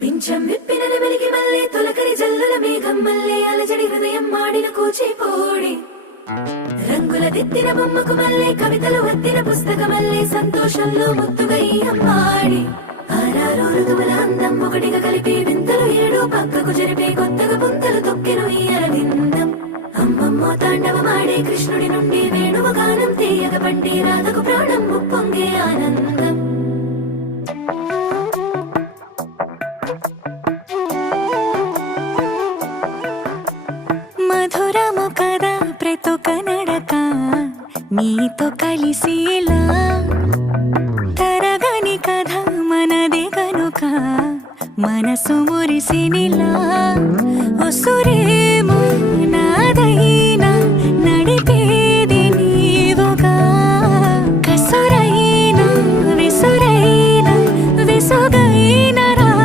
పింఛం విప్పిన నెమలికి మల్లె తొలకరి జల్లుల మేఘం మల్లె అలజడి హృదయం మాడిన కూచిపోడి రంగుల దిద్దిన బొమ్మకు మల్లె కవితలు వద్దిన పుస్తక మల్లె సంతోషంలో ముద్దుగా ఈ అమ్మాడి ఆరారు ఋతువుల అందం ఒకటిగా కలిపి వింతలు ఏడు పక్కకు జరిపే కొత్తగా పుంతలు తొక్కెను ఈ అరవిందం అమ్మమ్మో తాండవమాడే కృష్ణుడి నుండి వేణువ గానం తీయగ పండి రాధకు ప్రాణం ముప్పొంగే ఆనందం మధురము కదా ప్రతొక నడక నీతో కలిసేలా తరగని కథ మనదే కనుక మనసు మురిసినిలా ఉసురేమో